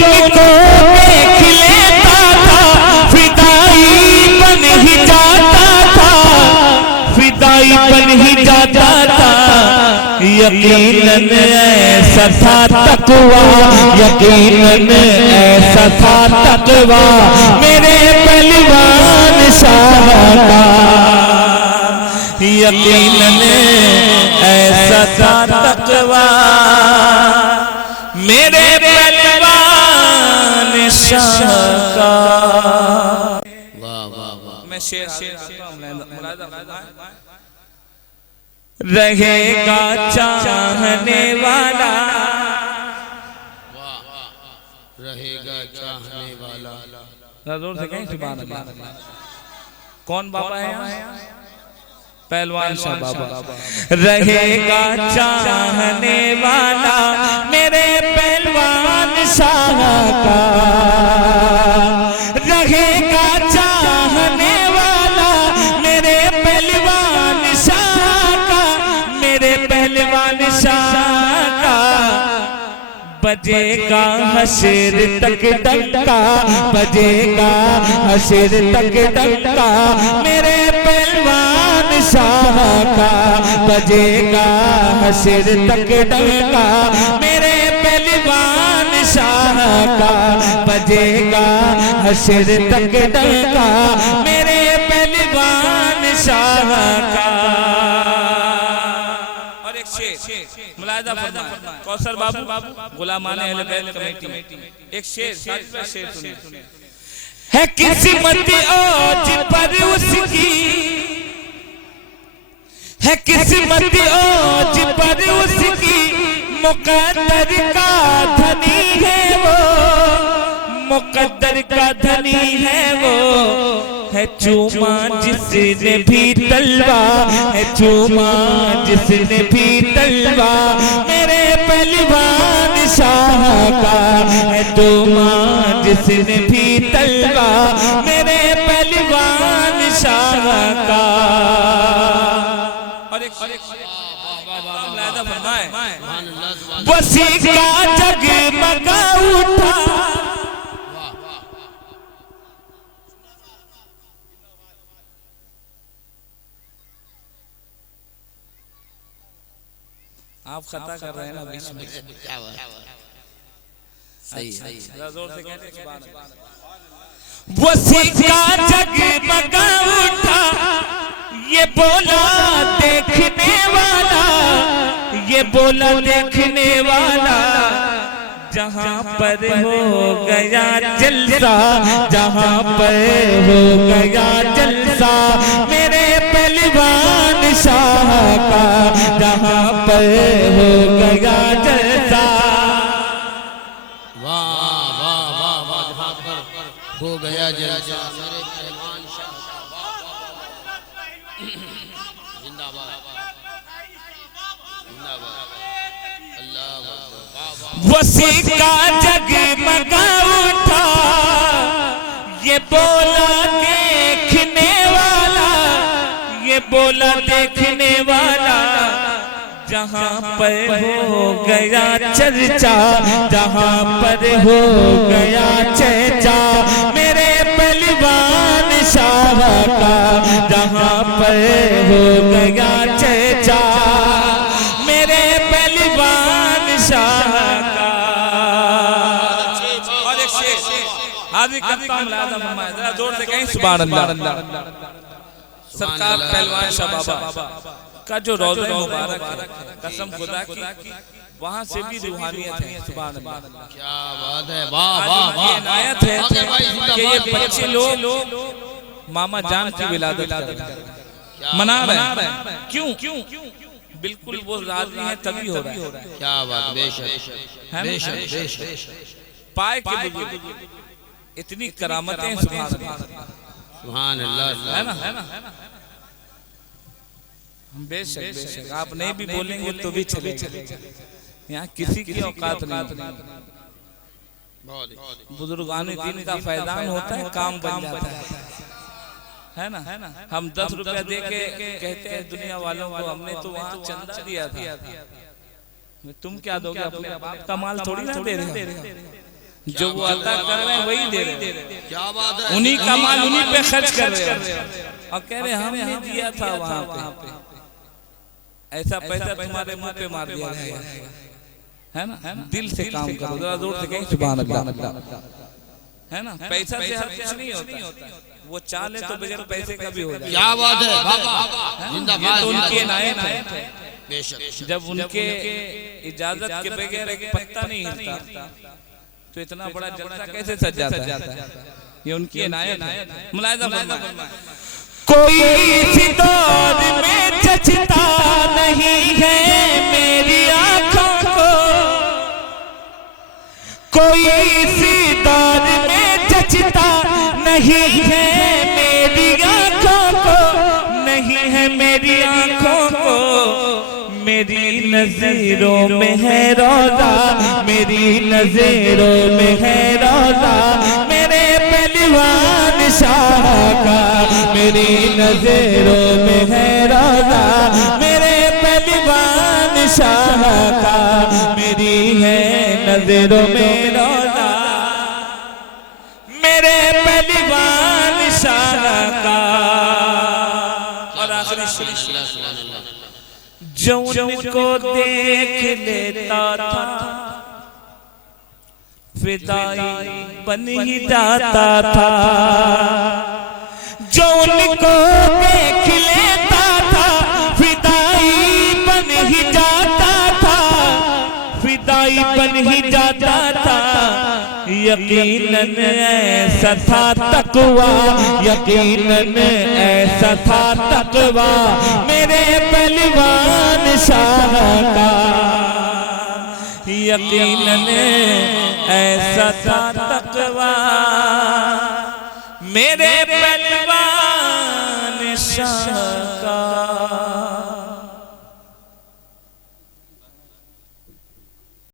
को देख लेता था, फिदाई बन ही जाता था, फिदाई बन ही जाता था। यकीनन ऐसा था तकवा, यकीनन ऐसा था तकवा मेरे पहलवान शाह का, यकीनन ऐसा था तकवा मेरे पहलवान शाह का। वाह वाह वाह। मैं शेर रहेगा चाहने वाला, रहेगा चाहने वाला। जोर से कहें सुभान अल्लाह। कौन बाबा है? पहलवान शाह बाबा। रहेगा चाहने वाला मेरे पहलवान शाह का, रहेगा चाहने वाला मेरे पहलवान शाह का, मेरे पहलवान शाह का। बजेगा हशर तक डंका, बजेगा हशर तक डंका मेरे पहलवान शाह का, बजेगा हशर तक डंका मेरे पहलवान शाह का, बजेगा हशर तक डंका मेरे पहलवान शाह का। और एक शेर मुलाहिजा फरमाएं कौसर बाबू, गुलामान अहले बैत कमेटी, एक शेर सुनिए। है किस्मत ओज पर उसकी, है किस्मत ओज पर उसकी, मुकद्दर का धनी है वो, मुकद्दर का धनी है वो। है चूमा जिसने भी तलवा, है चूमा जिसने भी तलवा मेरे पहलवान शाह का, है चूमा जिसने भी तलवा मेरे पहलवान शाह का। और एक वसी का जगमगा उठा, आप खता कर रहे हैं ना बीच में। क्या बात, सही सही। जोर से कहते सुभान अल्लाह। वसी का जगमगा उठा, ये बोला देखने वाला, ये बोला देखने वाला, जहाँ पर हो गया जलसा, जहाँ पर हो गया जलसा मेरे पहलवान शाह का, जहाँ पर हो गया जलसा। वाह वाह वाह वाह। जहाँ पर हो गया जलसा मेरे पहलवान शाह। जिंदाबाद जिंदाबाद। अल्लाह वसी का जगमगा उठा, ये बोला देखने वाला, ये बोला देखने वाला, जहाँ पर हो गया चर्चा, जहाँ पर हो गया चर्चा मेरे पहलवान शाह का, जहाँ पर हो गया चर्चा मेरे पहलवान शाह का। और एक शेर हाजिर करता हूं, जरा जोर से कहें सुभान अल्लाह। सरकार पहलवान शाह बाबा का जो रोज़ा मुबारक है, कसम खुदा की वहाँ से भी रूहानियत है। सुभान अल्लाह, क्या बात है। वाह वाह वाह। इनायत है कि ये बच्चे लोग मामा जान की विलादत मना रहे हैं। क्यों? बिल्कुल वो राजी हैं तभी हो रहा है। क्या बात, बेशक बेशक बेशक। पाए के बुजुर्ग इतनी करामतें सुभान अल्लाह, सुभान अल्लाह। है ना? बेशक बेशक आप नहीं भी बोलेंगे तो भी चलेगा, यहाँ किसी की औकात नहीं। बुजुर्गाने दिन का फैजान होता है, काम बन जाता है ना? हम 10 रुपया दे के कहते हैं दुनिया वालों को हमने तो वहाँ चंदा दिया था, तुम क्या दोगे? अपने बाप का माल थोड़ी ना दे रहे हो। जो वो अता कर रहे हैं वही दे रहे हैं। क्या बात है, उन्हीं का माल उन्हीं पे खर्च कर रहे हो और कह रहे हमने दिया था वहां पे, ऐसा पैसा तुम्हारे मुंह पे मार दिया गया है ना। दिल से काम करो, जरा जोर से कहें सुभान अल्लाह, है ना। पैसा से हर कुछ नहीं होता, वो चाले तो बगैर पैसे का भी हो जाए। क्या बात है बाबा, ये जिंदाबाद तो उनके इनायत है। बेशक, जब उनके इजाजत के बगैर एक पत्ता नहीं हिलता तो इतना बड़ा जलसा कैसे सज जाता है? ये उनकी इनायत है। मुलाहिजा फरमाएं, कोई इस दौर में जचता नहीं है मेरी आंखों को, कोई इस दौर में जचता नहीं है मेरी आंखों को, नहीं है मेरी आंखों को। मेरी नजरों में है रोजा, मेरी नजरों में है रोजा मेरे पहलवान शाह का, मेरी नजरों में है रोजा मेरे पहलवान शाह का, मेरी है नजरों में रोजा मेरे पहलवान शाह का। और आखिरी जो उनको देख लेता था फिदाई बन ही जाता था, जो उनको देख लेता था फिदाई बन ही जाता था, फिदाई बन ही जाता था। यकीनन ऐसा था तकवा, यकीनन ऐसा था तकवा मेरे पहलवान शाह का, यकीनन ऐसा था तकवा मेरे पहलवान शाह